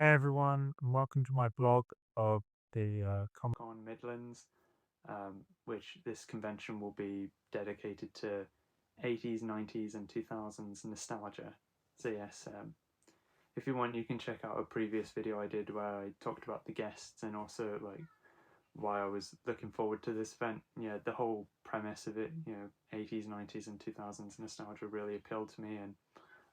Hey everyone, and welcome to my blog of the Comic Con Midlands, which this convention will be dedicated to 80s, 90s, and 2000s nostalgia. So yes, if you want, you can check out a previous video I did where I talked about the guests and also like why I was looking forward to this event. Yeah, the whole premise of it, 80s, 90s, and 2000s nostalgia really appealed to me, and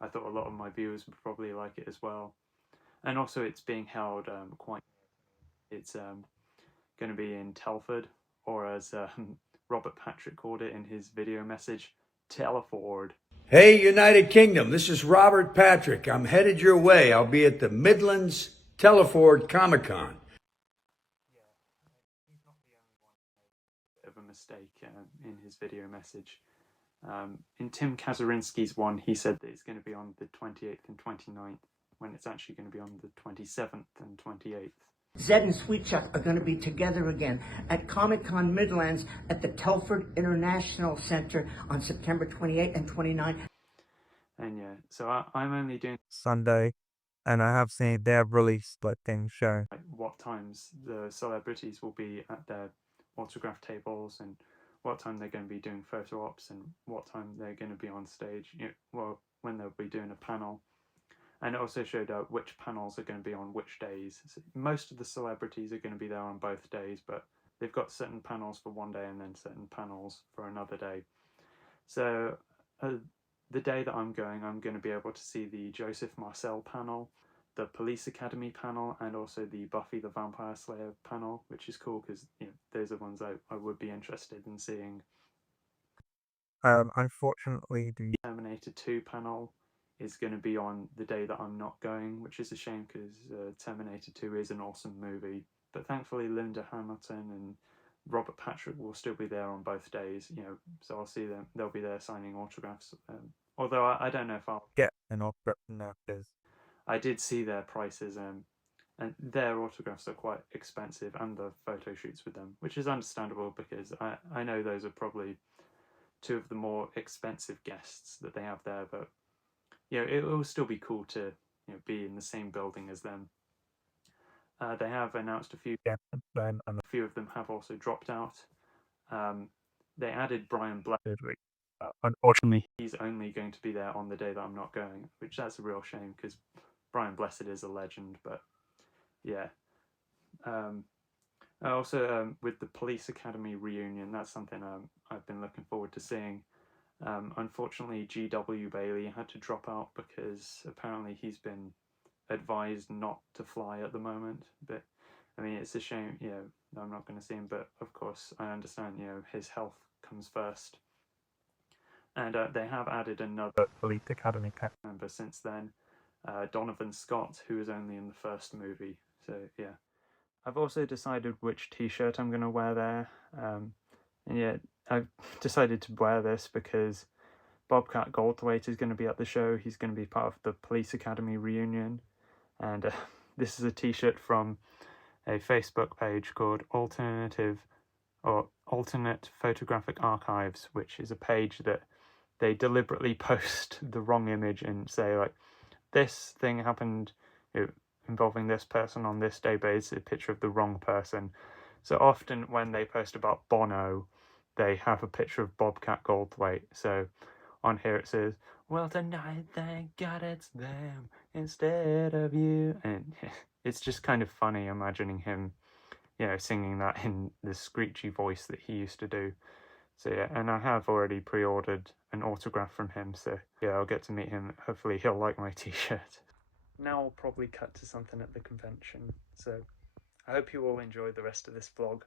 I thought a lot of my viewers would probably like it as well. And also it's being held it's going to be in Telford, or as Robert Patrick called it in his video message, Telford. Hey, United Kingdom, this is Robert Patrick. I'm headed your way. I'll be at the Midlands Telford Comic Con. Yeah, he's not the only one who made a bit of a mistake in his video message. In Tim Kazurinsky's one, he said that it's going to be on the 28th and 29th, when it's actually going to be on the 27th and 28th. Zed and Sweet Chuck are going to be together again at Comic Con Midlands at the Telford International Center on September 28th and 29th. And yeah, so I'm only doing Sunday, and I have seen their release but things shown. like what times the celebrities will be at their autograph tables and what time they're going to be doing photo ops and what time they're going to be on stage, when they'll be doing a panel. And it also showed which panels are going to be on which days. So most of the celebrities are going to be there on both days, but they've got certain panels for one day and then certain panels for another day. So the day that I'm going to be able to see the Joseph Marcel panel, the Police Academy panel, and also the Buffy the Vampire Slayer panel, which is cool because those are ones I would be interested in seeing. Unfortunately, the Terminator 2 panel is going to be on the day that I'm not going, which is a shame because Terminator 2 is an awesome movie. But thankfully Linda Hamilton and Robert Patrick will still be there on both days, so I'll see them. They'll be there signing autographs. Although I don't know if I'll get an autograph now because I did see their prices, and their autographs are quite expensive, and the photo shoots with them, which is understandable because I know those are probably two of the more expensive guests that they have there, but it will still be cool to be in the same building as them. They have announced a few of them have also dropped out. They added Brian Blessed. Unfortunately, he's only going to be there on the day that I'm not going, which that's a real shame because Brian Blessed is a legend. But yeah, also with the Police Academy reunion, that's something I've been looking forward to seeing. Unfortunately, G.W. Bailey had to drop out because apparently he's been advised not to fly at the moment. But I mean, it's a shame, I'm not going to see him, but of course I understand, his health comes first. And they have added another Police Academy member since then, Donovan Scott, who was only in the first movie. So yeah, I've also decided which t-shirt I'm going to wear there. And yeah, I've decided to wear this because Bobcat Goldthwait is going to be at the show. He's going to be part of the Police Academy reunion. And this is a t-shirt from a Facebook page called Alternate Photographic Archives, which is a page that they deliberately post the wrong image and say, like, this thing happened involving this person on this day, but it's a picture of the wrong person. So often when they post about Bono, they have a picture of Bobcat Goldthwait. So on here it says, well, tonight, thank God it's them instead of you. And it's just kind of funny imagining him, singing that in the screechy voice that he used to do. So yeah, and I have already pre-ordered an autograph from him. So yeah, I'll get to meet him. Hopefully he'll like my t-shirt. Now I'll probably cut to something at the convention. So I hope you all enjoy the rest of this vlog.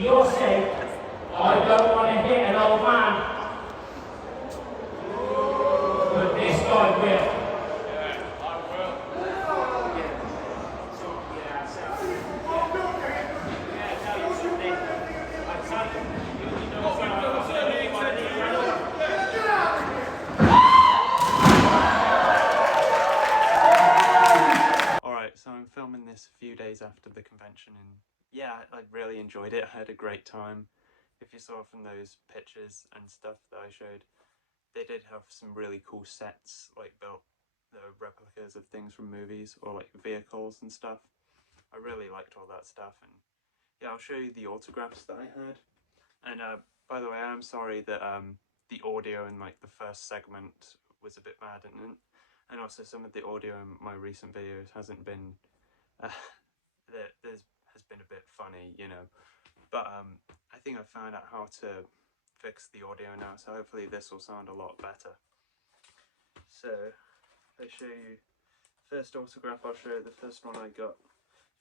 your sake, I don't want to hit an old man. But this guy will. Alright, so I'm filming this a few days after the convention, and yeah, I really enjoyed it. I had a great time. If you saw from those pictures and stuff that I showed, they did have some really cool sets, like built the replicas of things from movies or like vehicles and stuff. I really liked all that stuff, and yeah, I'll show you the autographs that I had. And by the way, I'm sorry that the audio in like the first segment was a bit bad, and also some of the audio in my recent videos hasn't been has been a bit funny, you know. But I think I found out how to fix the audio now, so hopefully this will sound a lot better. So I show you first autograph. I'll show you the first one I got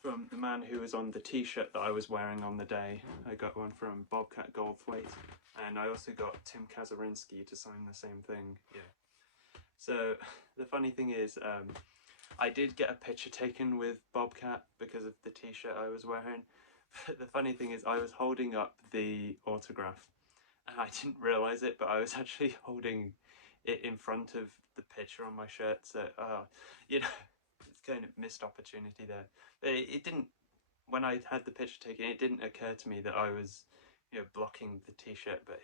from the man who was on the t-shirt that I was wearing on the day. I got one from Bobcat Goldthwait, and I also got Tim Kazurinsky to sign the same thing. Yeah. So the funny thing is, I did get a picture taken with Bobcat because of the t-shirt I was wearing. But the funny thing is, I was holding up the autograph, and I didn't realise it, but I was actually holding it in front of the picture on my shirt. So, you know, it's kind of missed opportunity there. But it didn't, when I had the picture taken, it didn't occur to me that I was, you know, blocking the t-shirt. But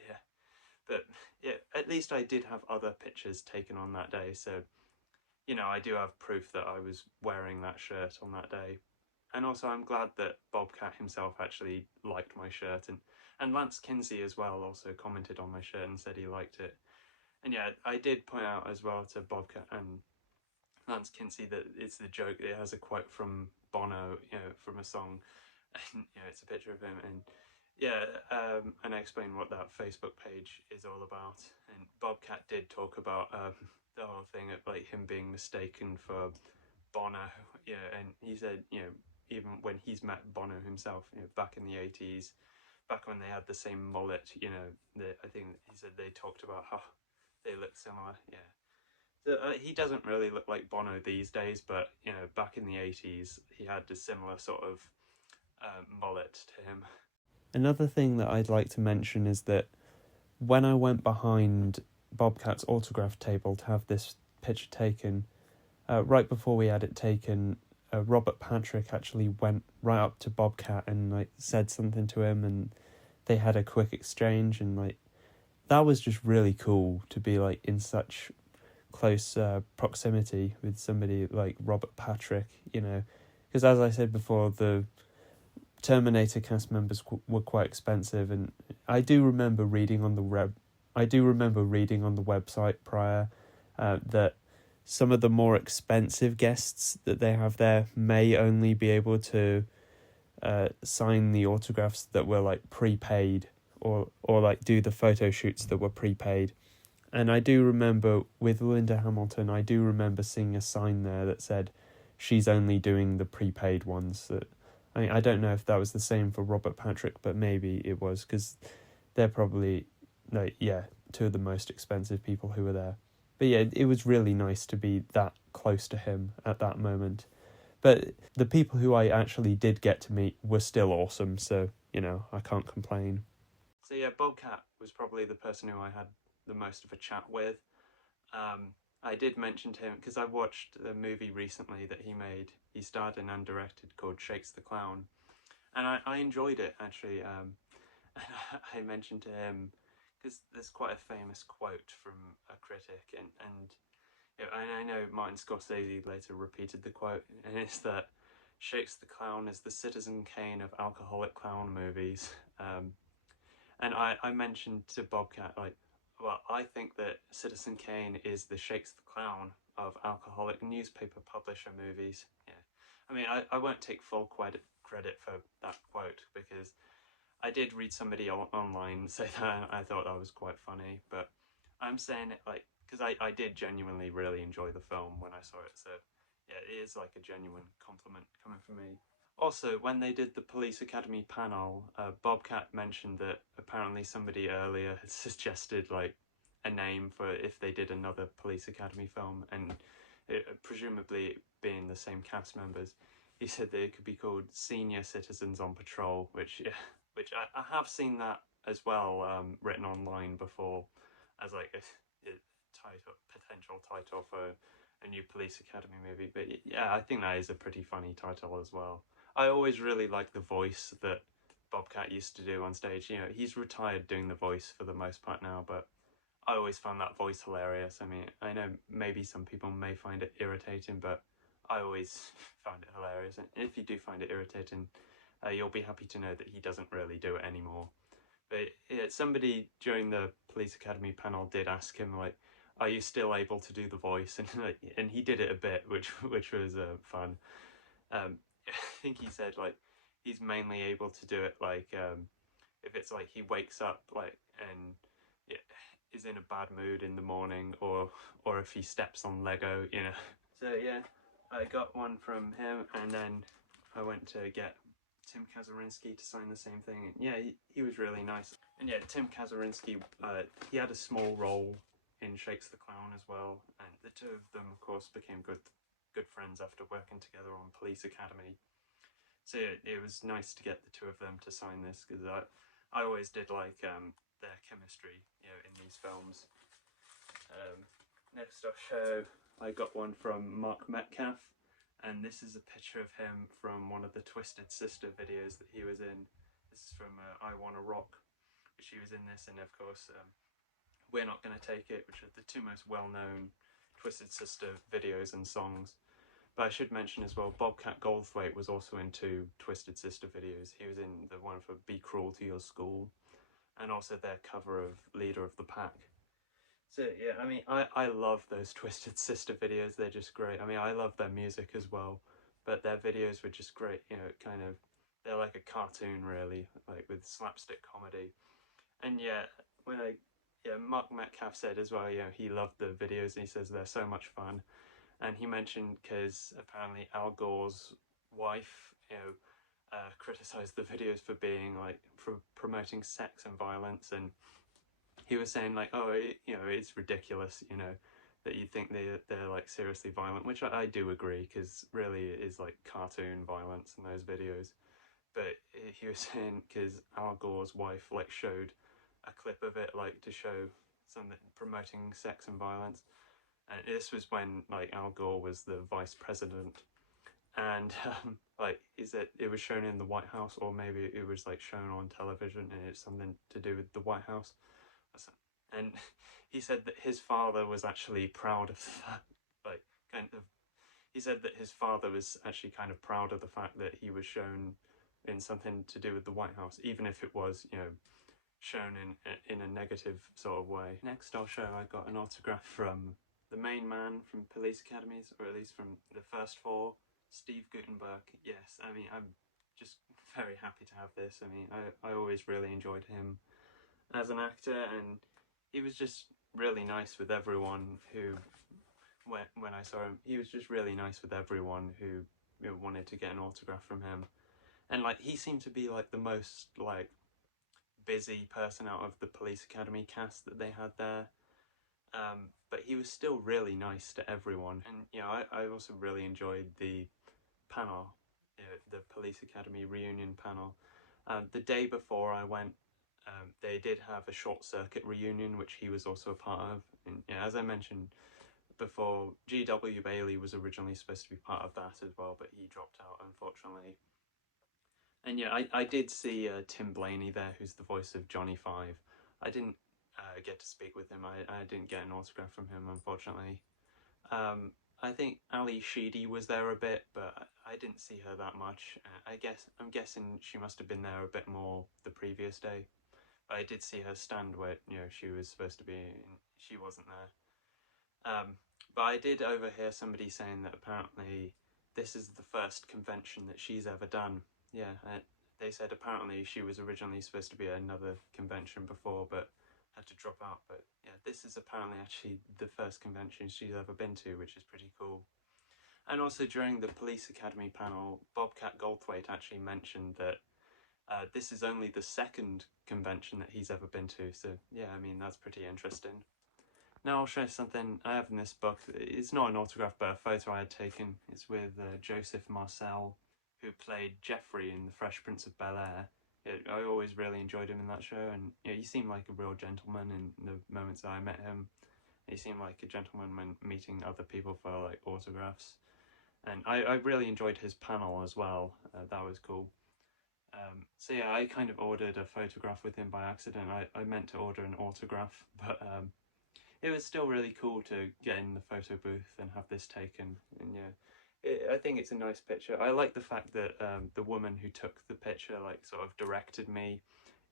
yeah, at least I did have other pictures taken on that day. So, you know, I do have proof that I was wearing that shirt on that day. And also I'm glad that Bobcat himself actually liked my shirt, and Lance Kinsey as well also commented on my shirt and said he liked it. And yeah, I did point out as well to Bobcat and Lance Kinsey that it's the joke, it has a quote from Bono, you know, from a song, and you know, it's a picture of him, and yeah, and I explained what that Facebook page is all about. And Bobcat did talk about the whole thing of like him being mistaken for Bono, yeah, and he said, you know, even when he's met Bono himself, you know, back in the 80s, back when they had the same mullet, you know, I think he said they talked about how they look similar, yeah. So, he doesn't really look like Bono these days, but, you know, back in the 80s, he had a similar sort of mullet to him. Another thing that I'd like to mention is that when I went behind Bobcat's autograph table to have this picture taken, right before we had it taken, Robert Patrick actually went right up to Bobcat and like said something to him, and they had a quick exchange, and like that was just really cool to be like in such close proximity with somebody like Robert Patrick, you know, because as I said before, the Terminator cast members were quite expensive, and I do remember reading on the website prior that some of the more expensive guests that they have there may only be able to sign the autographs that were like prepaid, or like do the photo shoots that were prepaid. And I do remember with Linda Hamilton, I do remember seeing a sign there that said she's only doing the prepaid ones. That I don't know if that was the same for Robert Patrick, but maybe it was, because they're probably like, yeah, two of the most expensive people who were there. But yeah, it was really nice to be that close to him at that moment. But the people who I actually did get to meet were still awesome, so, you know, I can't complain. So yeah, Bobcat was probably the person who I had the most of a chat with. I did mention to him, because I watched a movie recently that he made, he starred in and directed, called Shakes the Clown. And I enjoyed it, actually. And I mentioned to him, because there's quite a famous quote from a critic, and you know, I know Martin Scorsese later repeated the quote, and it's that Shakes the Clown is the Citizen Kane of alcoholic clown movies. And I mentioned to Bobcat, like, well, I think that Citizen Kane is the Shakes the Clown of alcoholic newspaper publisher movies. Yeah, I mean, I won't take full credit for that quote, because I did read somebody online say that, and I thought that was quite funny, but I'm saying it like, because I did genuinely really enjoy the film when I saw it, so yeah, it is like a genuine compliment coming from me. Also, when they did the Police Academy panel, Bobcat mentioned that apparently somebody earlier had suggested like a name for if they did another Police Academy film, and presumably being the same cast members, he said that it could be called Senior Citizens on Patrol, which I have seen that as well, written online before as like a potential title for a new Police Academy movie. But yeah, I think that is a pretty funny title as well. I always really like the voice that Bobcat used to do on stage. You know, he's retired doing the voice for the most part now, but I always found that voice hilarious. I mean, I know maybe some people may find it irritating, but I always found it hilarious. And if you do find it irritating, you'll be happy to know that he doesn't really do it anymore. But yeah, somebody during the Police Academy panel did ask him like, "Are you still able to do the voice?" And he did it a bit, which was fun. I think he said like he's mainly able to do it like if it's like he wakes up like and yeah, is in a bad mood in the morning, or if he steps on Lego, you know. So yeah, I got one from him, and then I went to get Tim Kazurinsky to sign the same thing. And yeah, he was really nice. And yeah, Tim Kazurinsky, he had a small role in Shakes the Clown as well, and the two of them, of course, became good friends after working together on Police Academy. So yeah, it was nice to get the two of them to sign this, because I always did like their chemistry, you know, in these films. Next I'll show, I got one from Mark Metcalf, and this is a picture of him from one of the Twisted Sister videos that he was in. This is from I Wanna Rock, which he was in this, and of course We're Not Gonna Take It, which are the two most well-known Twisted Sister videos and songs. But I should mention as well, Bobcat Goldthwait was also in two Twisted Sister videos. He was in the one for Be Cruel to Your School, and also their cover of Leader of the Pack. So yeah, I mean, I love those Twisted Sister videos. They're just great. I mean, I love their music as well, but their videos were just great. You know, kind of, they're like a cartoon really, like with slapstick comedy. And yeah, Mark Metcalf said as well, you know, he loved the videos and he says they're so much fun. And he mentioned because apparently Al Gore's wife, you know, criticized the videos for being like for promoting sex and violence, and he was saying like, oh, you know, it's ridiculous, you know, that you think they're like seriously violent, which I do agree, because really it is like cartoon violence in those videos. But he was saying because Al Gore's wife like showed a clip of it like to show something promoting sex and violence, and this was when like Al Gore was the vice president, and like is that it was shown in the White House, or maybe it was like shown on television, and it's something to do with the White House. And he said that his father was actually proud of that, like kind of. He said that his father was actually kind of proud of the fact that he was shown in something to do with the White House, even if it was, you know, shown in a negative sort of way. Next I'll show I got an autograph from the main man from Police Academies, or at least from the first four, Steve Guttenberg. Yes, I mean, I'm just very happy to have this. I mean, I always really enjoyed him as an actor, and he was just really nice with everyone who, when I saw him, he was just really nice with everyone who, you know, wanted to get an autograph from him. And like, he seemed to be like the most like busy person out of the Police Academy cast that they had there. But he was still really nice to everyone. And you know, I also really enjoyed the panel, you know, the Police Academy reunion panel. The day before I went, they did have a short circuit reunion, which he was also a part of. And yeah, as I mentioned before, G.W. Bailey was originally supposed to be part of that as well, but he dropped out, unfortunately. And yeah, I did see Tim Blaney there, who's the voice of Johnny Five. I didn't get to speak with him. I didn't get an autograph from him, unfortunately. I think Ali Sheedy was there a bit, but I didn't see her that much. I'm guessing she must have been there a bit more the previous day. But I did see her stand where, you know, she was supposed to be, and she wasn't there. But I did overhear somebody saying that apparently this is the first convention that she's ever done. Yeah, they said apparently she was originally supposed to be at another convention before, but had to drop out. But yeah, this is apparently actually the first convention she's ever been to, which is pretty cool. And also during the Police Academy panel, Bobcat Goldthwait actually mentioned that this is only the second convention that he's ever been to, so yeah, I mean, that's pretty interesting. Now I'll show you something I have in this book. It's not an autograph, but a photo I had taken. It's with Joseph Marcel, who played Geoffrey in The Fresh Prince of Bel-Air. I always really enjoyed him in that show, and he seemed like a real gentleman in the moments that I met him. He seemed like a gentleman when meeting other people for like autographs. And I really enjoyed his panel as well. That was cool. So yeah, I kind of ordered a photograph with him by accident. I meant to order an autograph, but it was still really cool to get in the photo booth and have this taken. And yeah, I think it's a nice picture. I like the fact that the woman who took the picture like sort of directed me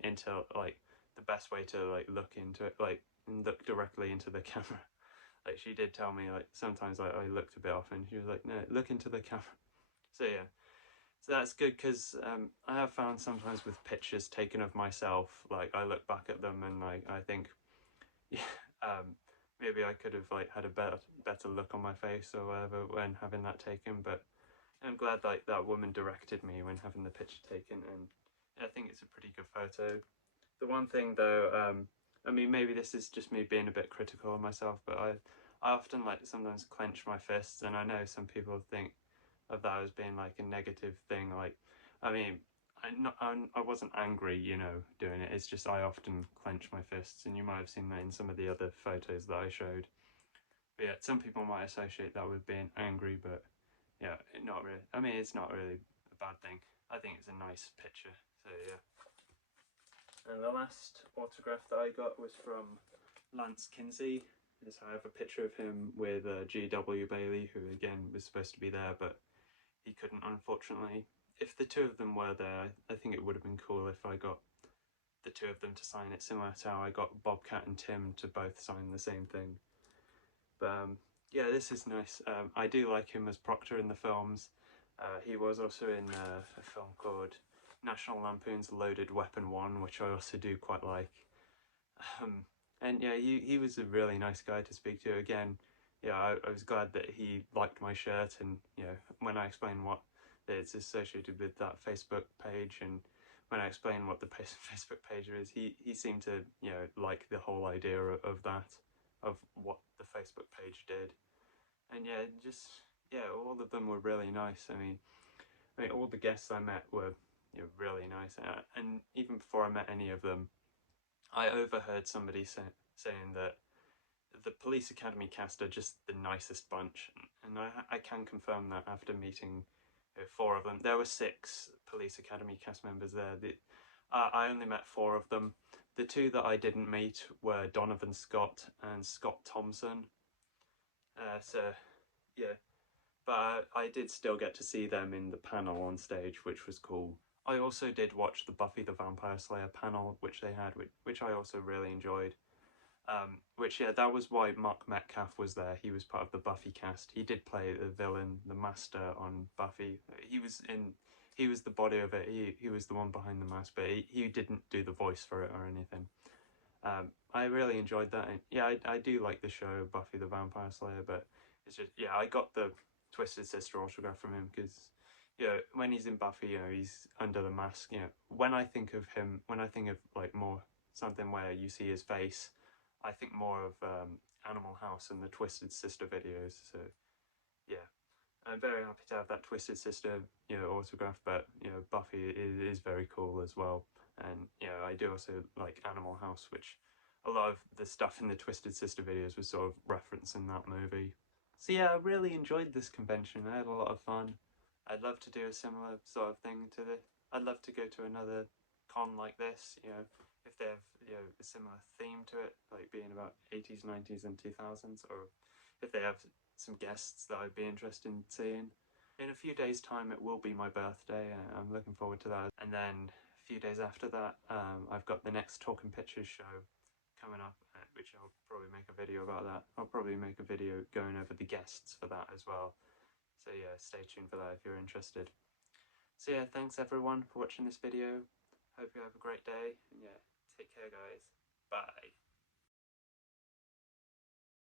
into like the best way to like look into it, like look directly into the camera. Like she did tell me like sometimes I looked a bit off, and she was like, no, look into the camera. So yeah, so that's good, because I have found sometimes with pictures taken of myself, like I look back at them and like I think, yeah, maybe I could have like had a better look on my face or whatever when having that taken. But I'm glad like that woman directed me when having the picture taken, and I think it's a pretty good photo. The one thing though, I mean, maybe this is just me being a bit critical of myself, but I often like sometimes clench my fists, and I know some people think of that as being like a negative thing. Like, I mean, I wasn't angry, you know, doing it. It's just I often clench my fists, and you might have seen that in some of the other photos that I showed. But yeah, some people might associate that with being angry, but yeah, not really. I mean, it's not really a bad thing. I think it's a nice picture. So yeah. And the last autograph that I got was from Lance Kinsey. I have a picture of him with G.W. Bailey, who again was supposed to be there, but he couldn't, unfortunately. If the two of them were there, I think it would have been cool if I got the two of them to sign it, similar to how I got Bobcat and Tim to both sign the same thing. But yeah, this is nice. I do like him as Proctor in the films. He was also in a film called National Lampoon's Loaded Weapon 1, which I also do quite like. And yeah, he was a really nice guy to speak to. Again, yeah, I was glad that he liked my shirt, and you know, when I explained what it's associated with that Facebook page, and when I explained what the Facebook page is, he seemed to, you know, like the whole idea of that, of what the Facebook page did. And yeah, just yeah, all of them were really nice. I mean, all the guests I met were, you know, really nice, and even before I met any of them, I overheard somebody saying that the Police Academy cast are just the nicest bunch, and I can confirm that after meeting four of them. There were 6 Police Academy cast members there. I only met 4 of them. The 2 that I didn't meet were Donovan Scott and Scott Thompson. So yeah, but I did still get to see them in the panel on stage, which was cool. I also did watch the Buffy the Vampire Slayer panel, which they had, which I also really enjoyed. Which, yeah, that was why Mark Metcalf was there. He was part of the Buffy cast. He did play the villain, the Master, on Buffy. He was the body of it. He was the one behind the mask, but he didn't do the voice for it or anything. I really enjoyed that. And yeah, I do like the show Buffy the Vampire Slayer, but it's just, yeah, I got the Twisted Sister autograph from him because, you know, when he's in Buffy, you know, he's under the mask. You know, when I think of him, when I think of like more something where you see his face, I think more of Animal House and the Twisted Sister videos. So yeah, I'm very happy to have that Twisted Sister, you know, autograph. But you know, Buffy is very cool as well, and you know, I do also like Animal House, which a lot of the stuff in the Twisted Sister videos was sort of referencing that movie. So yeah, I really enjoyed this convention. I had a lot of fun. I'd love to do a similar sort of thing to this. I'd love to go to another con like this, you know, if they have, you know, a similar theme to it, like being about 80s, 90s and 2000s, or if they have some guests that I'd be interested in seeing. In a few days' time, it will be my birthday. I'm looking forward to that. And then a few days after that, I've got the next Talking Pictures show coming up, which I'll probably make a video about that. I'll probably make a video going over the guests for that as well. So yeah, stay tuned for that if you're interested. So yeah, thanks everyone for watching this video. Hope you have a great day, and yeah, take care guys. Bye.